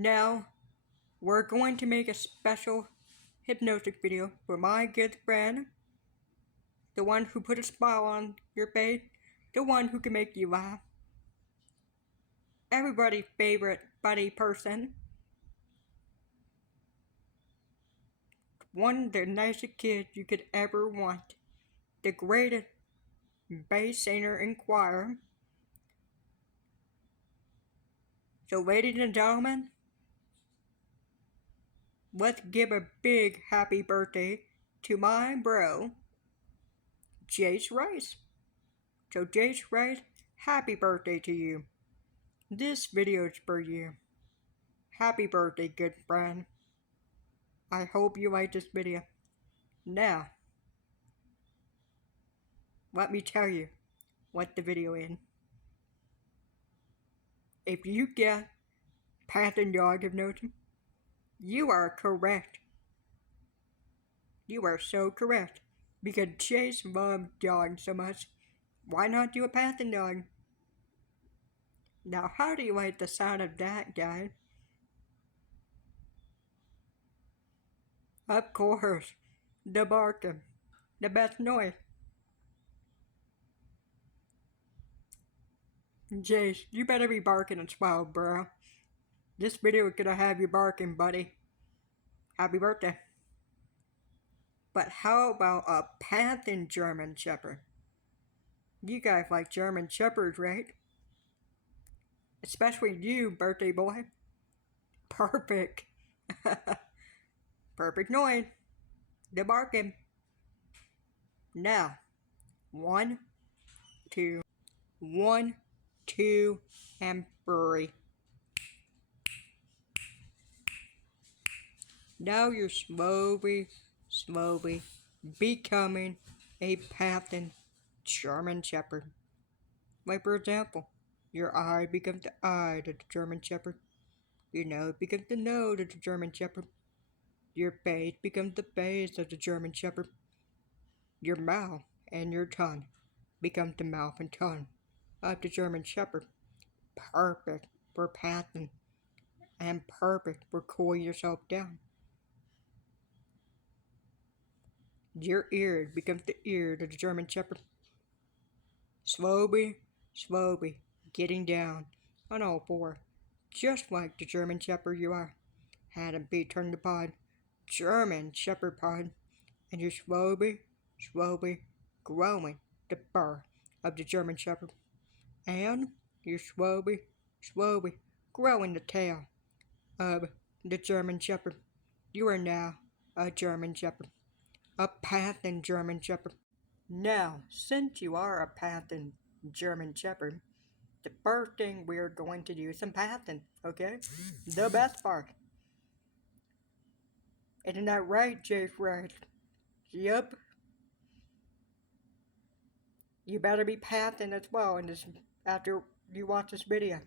Now, we're going to make a special hypnosis video for my good friend, the one who put a smile on your face, the one who can make you laugh, everybody's favorite funny person, one of the nicest kids you could ever want, the greatest bass singer in choir. So ladies and gentlemen, let's give a big happy birthday to my bro, Jayse Rice. So Jayse Rice, happy birthday to you. This video is for you. Happy birthday, good friend. I hope you like this video. Now, let me tell you what the video is. If you get panting dog hypnosis, you are correct. You are so correct. Because Jayse loves dogs so much, why not do a panting dog? Now, how do you like the sound of that, guy? Of course, the barking, the best noise. Jayse, you better be barking as well, bro. This video is gonna have you barking, buddy. Happy birthday. But how about a panting German Shepherd? You guys like German Shepherds, right? Especially you, birthday boy. Perfect. Perfect noise. The barking. Now, 1, 2, 1, 2, and 3. Now you're slowly becoming a panting German Shepherd. Like for example, your eye becomes the eye of the German Shepherd. Your nose becomes the nose of the German Shepherd. Your face becomes the face of the German Shepherd. Your mouth and your tongue become the mouth and tongue of the German Shepherd. Perfect for panting and perfect for cooling yourself down. Your ear becomes the ear of the German Shepherd. Slowly getting down on all four, just like the German Shepherd you are. Had a be turned upon German Shepherd pod, and you're slowly growing the fur of the German Shepherd. And you're slowly growing the tail of the German Shepherd. You are now a German Shepherd. A panting German Shepherd. Now, since you are a panting German Shepherd, the first thing we're going to do is some panting, okay? The best part. Isn't that right, Jayse Rice? Yup. You better be panting as well in this after you watch this video.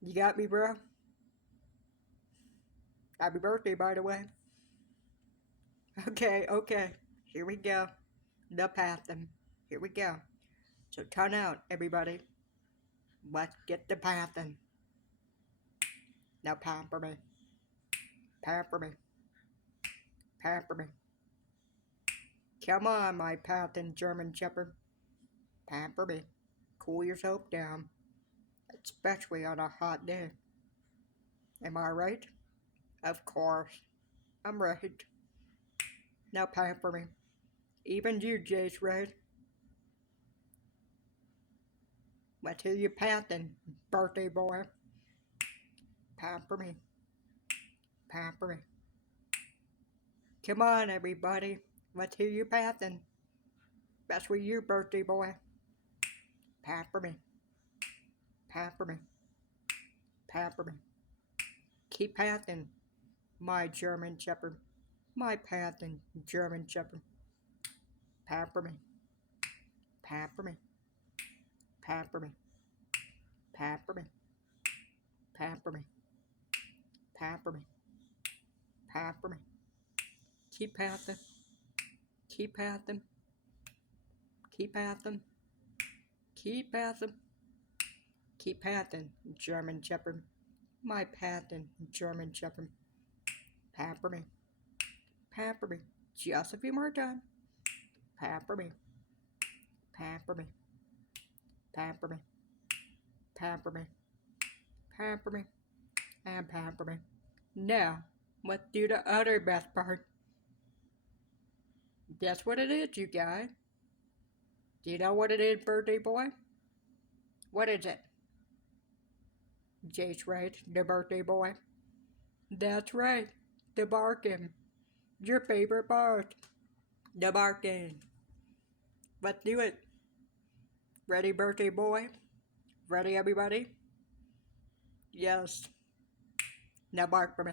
You got me, bro? Happy birthday, by the way. Okay. Here we go. The panting. Here we go. So turn out, everybody. Let's get the panting. Now pamper me. Pamper me. Pamper me. Come on, my panting German Shepherd. Pamper me. Cool yourself down. Especially on a hot day. Am I right? Of course. I'm right. Now pamper me. Even you, Jayse Rice. Let's hear you panting, birthday boy. Pamper me. Pamper me. Come on, everybody. Let's hear you panting. Especially you, birthday boy. Pamper me. Pamper me. Pamper me. Keep panting, my German Shepherd. My panting German Shepherd. Pamper me. Pamper me. Pamper me. Pamper me. Pamper me. Pamper me. Pamper me. Keep panting. Keep panting. Keep panting. Keep panting. Keep panting, German Shepherd. My panting German Shepherd. Pamper me. Pamper me. Just a few more times. Pamper me. Pamper me. Pamper me. Pamper me. Pamper me. And pamper me. Now, let's do the other best part. Guess what it is, you guys? Do you know what it is, birthday boy? What is it? Jayse right, the birthday boy. That's right, the barking. Your favorite part. The barking. Let's do it. Ready, birthday boy? Ready, everybody? Yes. Now bark for me.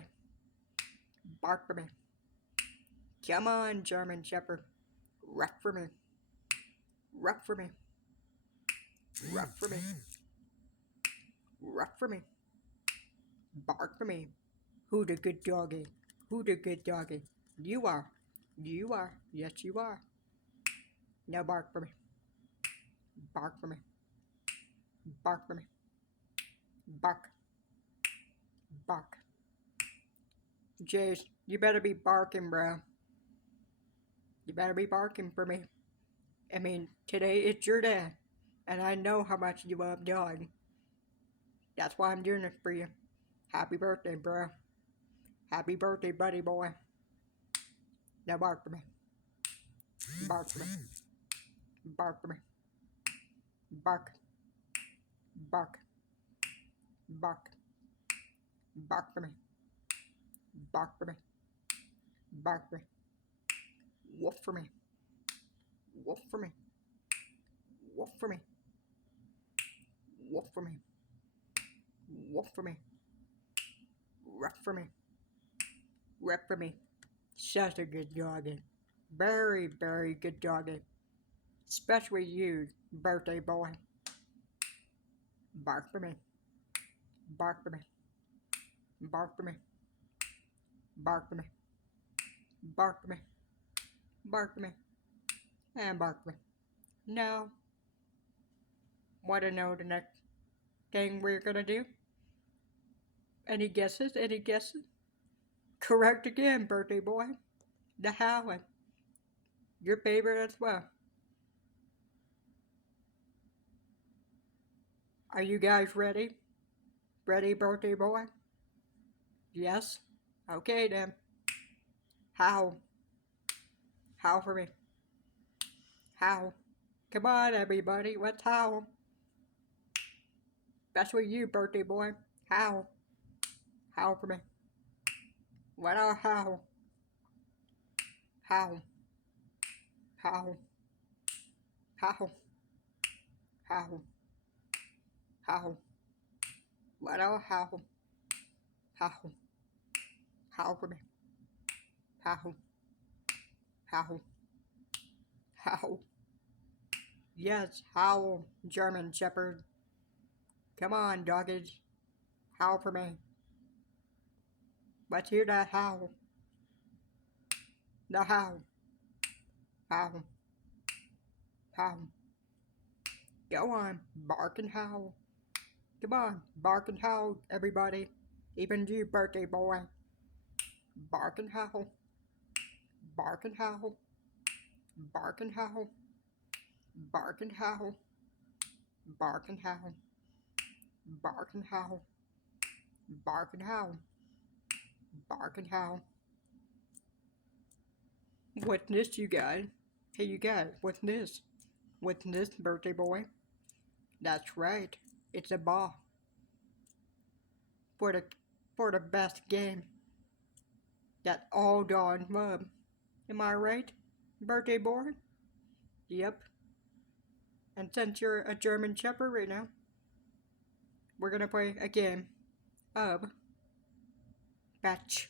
Bark for me. Come on, German Shepherd. Ruff for me. Ruff for me. Ruff for me. Ruff for me. Bark for me. Who the good doggy? Who the good doggy? You are. You are. Yes, you are. Now bark for me. Bark for me. Bark for me. Bark. Bark. Jayse, you better be barking, bro. You better be barking for me. I mean, today it's your day, and I know how much you love dog. That's why I'm doing it for you. Happy birthday, bro. Happy birthday, buddy boy. Now bark for me. Bark for me. Bark for me. Bark. Bark. Bark. Bark for me. Bark for me. Bark for me. Woof for me. Woof for me. Woof for me. Woof for me. Woof for me. Ruff for me. Ruff for me. Such a good doggy. Very, very good doggy. Especially you, birthday boy. Bark for me. Bark for me. Bark for me. Bark for me. Bark for me. Bark for me. And bark for me. Now, want to know the next thing we're gonna do? Any guesses? Any guesses? Correct again, birthday boy. The howling. Your favorite as well. Are you guys ready? Ready, birthday boy? Yes? Okay then. Howl. Howl for me. Howl. Come on, everybody, let's howl. Especially you, birthday boy. Howl. Howl for me. Let out howl. Howl. Howl. Howl. Howl. Howl. Let out howl. Howl. Howl for me. Howl. Howl. Howl. Yes, howl, German Shepherd. Come on, doggies. Howl for me. Let's hear that howl. The howl. Howl. Howl. Go on, bark and howl. Come on, bark and howl, everybody. Even you, birthday boy. Bark and howl. Bark and howl. Bark and howl. Bark and howl. Bark and howl. Bark and howl. Bark and howl. Bark and howl. What's this, you guys? Hey, you guys, what's this? What's this, birthday boy? That's right, it's a ball. For the best game that all dogs love. Am I right, birthday boy? Yep. And since you're a German Shepherd right now, we're gonna play a game of Batch.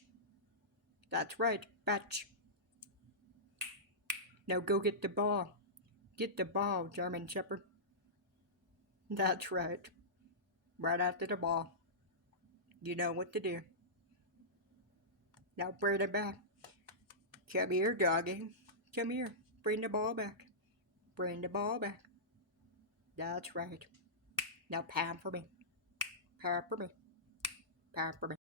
That's right, Batch. Now go get the ball. Get the ball, German Shepherd. That's right. Right after the ball. You know what to do. Now bring it back. Come here, doggy. Come here. Bring the ball back. Bring the ball back. That's right. Now pam for me. Pam for me. pamper